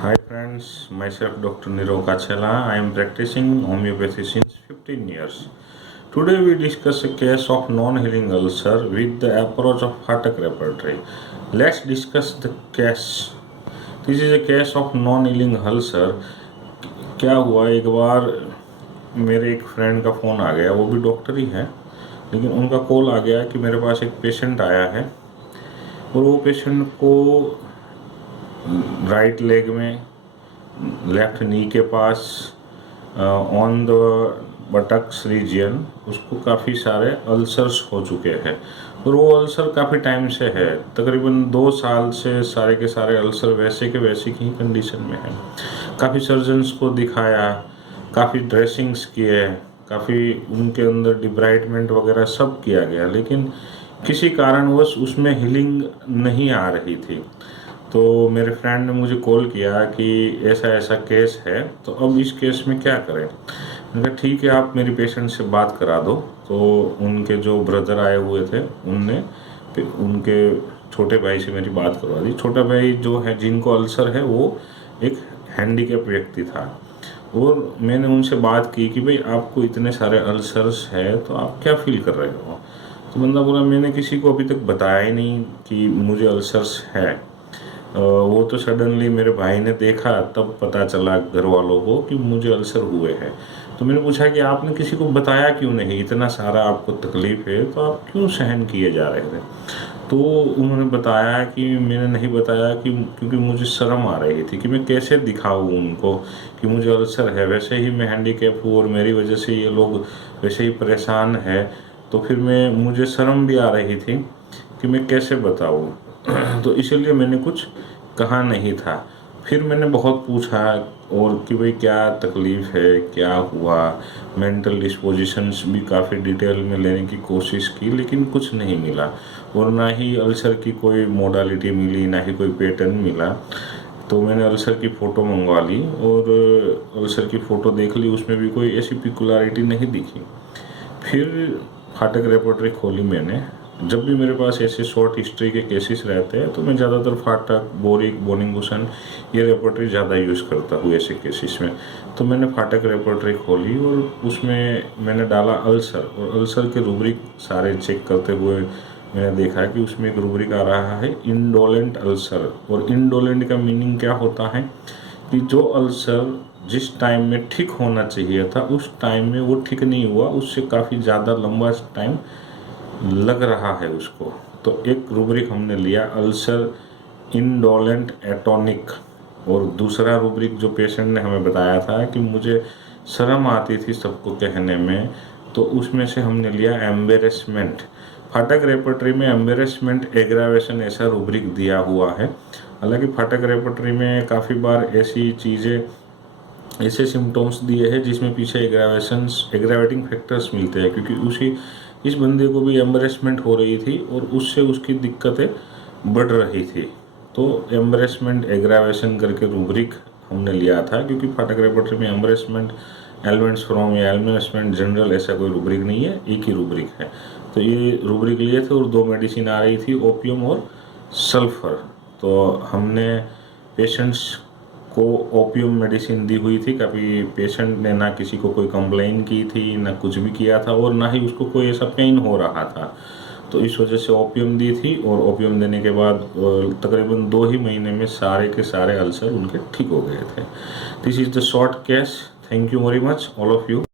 Hi friends, myself Dr. Nirav Kachela. I am practicing homeopathy since 15 years. Today we discuss a case of non-healing ulcer with the approach of Hatak repertory. Let's discuss the case. This is a case of non-healing ulcer. क्या हुआ, एक बार मेरे एक friend का phone आ गया, वो भी doctor ही है, लेकिन उनका कॉल आ गया कि मेरे पास एक पेशेंट आया है और वो पेशेंट को राइट लेग में, लेफ्ट नी के पास, ऑन द बटक्स रीजन उसको काफ़ी सारे अल्सर्स हो चुके हैं और वो अल्सर काफ़ी टाइम से है, तकरीबन 2 साल से सारे के सारे अल्सर वैसे के वैसे की कंडीशन में है। काफ़ी सर्जन्स को दिखाया, काफ़ी ड्रेसिंग्स किए, काफ़ी उनके अंदर डिब्राइटमेंट वगैरह सब किया गया, लेकिन किसी कारणवश उसमें हीलिंग नहीं आ रही थी। तो मेरे फ्रेंड ने मुझे कॉल किया कि ऐसा ऐसा केस है, तो अब इस केस में क्या करें। मैंने कहा ठीक है, आप मेरी पेशेंट से बात करा दो। तो उनके जो ब्रदर आए हुए थे उनने फिर उनके छोटे भाई से मेरी बात करवा दी। छोटा भाई जो है, जिनको अल्सर है, वो एक हैंडीकैप व्यक्ति था और मैंने उनसे बात की कि भाई आपको इतने सारे अल्सर्स है तो आप क्या फील कर रहे हो। तो बंदा बोला मैंने किसी को अभी तक बताया ही नहीं कि मुझे अल्सर्स है। वो तो सडनली मेरे भाई ने देखा तब पता चला घर वालों को कि मुझे अल्सर हुए हैं। तो मैंने पूछा कि आपने किसी को बताया क्यों नहीं, इतना सारा आपको तकलीफ है तो आप क्यों सहन किए जा रहे थे। तो उन्होंने बताया कि मैंने नहीं बताया कि क्योंकि मुझे शर्म आ रही थी कि मैं कैसे दिखाऊं उनको कि मुझे अल्सर है, वैसे ही मैं हैंडीकैप हूँ और मेरी वजह से ये लोग वैसे ही परेशान है। तो फिर मुझे शर्म भी आ रही थी कि मैं कैसे बताऊं। तो इसीलिए मैंने कुछ कहा नहीं था। फिर मैंने बहुत पूछा और कि भाई क्या तकलीफ़ है, क्या हुआ। मेंटल डिस्पोजिशंस भी काफ़ी डिटेल में लेने की कोशिश की, लेकिन कुछ नहीं मिला और ना ही अल्सर की कोई मोडालिटी मिली, ना ही कोई पैटर्न मिला। तो मैंने अल्सर की फ़ोटो मंगवा ली और अल्सर की फ़ोटो देख ली, उसमें भी कोई ऐसी पिकुलरिटी नहीं दिखी। फिर फाटक रेपर्टरी खोली मैंने। जब भी मेरे पास ऐसे शॉर्ट हिस्ट्री के केसेस रहते हैं तो मैं ज़्यादातर फाटक, बोरिक, बोनिंगुसन ये रेपर्टरी ज़्यादा यूज़ करता हूँ ऐसे केसेस में। तो मैंने फाटक रेपर्टरी खोली और उसमें मैंने डाला अल्सर, और अल्सर के रूब्रिक सारे चेक करते हुए मैंने देखा कि उसमें एक रूब्रिक आ रहा है इंडोलेंट अल्सर। और इंडोलेंट का मीनिंग क्या होता है कि जो अल्सर जिस टाइम में ठीक होना चाहिए था उस टाइम में वो ठीक नहीं हुआ, उससे काफ़ी ज़्यादा लंबा टाइम लग रहा है उसको। तो एक रूब्रिक हमने लिया अल्सर इंडोलेंट एटोनिक, और दूसरा रूब्रिक जो पेशेंट ने हमें बताया था कि मुझे शर्म आती थी सबको कहने में, तो उसमें से हमने लिया एम्बेरसमेंट। फाटक रेपर्टरी में एम्बेरसमेंट एग्रावेशन ऐसा रूब्रिक दिया हुआ है। हालांकि फाटक रेपर्टरी में काफ़ी बार ऐसी चीज़ें, ऐसे सिम्टम्स दिए हैं जिसमें पीछे एग्रावेटिंग फैक्टर्स मिलते हैं, क्योंकि इस बंदे को भी एम्बरेसमेंट हो रही थी और उससे उसकी दिक्कतें बढ़ रही थी। तो एम्बरेसमेंट एग्रावेशन करके रूब्रिक हमने लिया था, क्योंकि फाटक रेपर्टरी में एम्बरेसमेंट एलिमेंट्स फ्रॉम या एम्बरेसमेंट जनरल ऐसा कोई रूब्रिक नहीं है, एक ही रूब्रिक है। तो ये रूब्रिक लिए थे और 2 मेडिसिन आ रही थी, ओपियम और सल्फर। तो हमने पेशेंट्स को ओपियम मेडिसिन दी हुई थी। कभी पेशेंट ने ना किसी को कोई कंप्लेन की थी, ना कुछ भी किया था, और ना ही उसको कोई ऐसा पेन हो रहा था। तो इस वजह से ओपियम दी थी और ओपियम देने के बाद तकरीबन 2 ही महीने में सारे के सारे अल्सर उनके ठीक हो गए थे। This is the short case. Thank you very much all of you.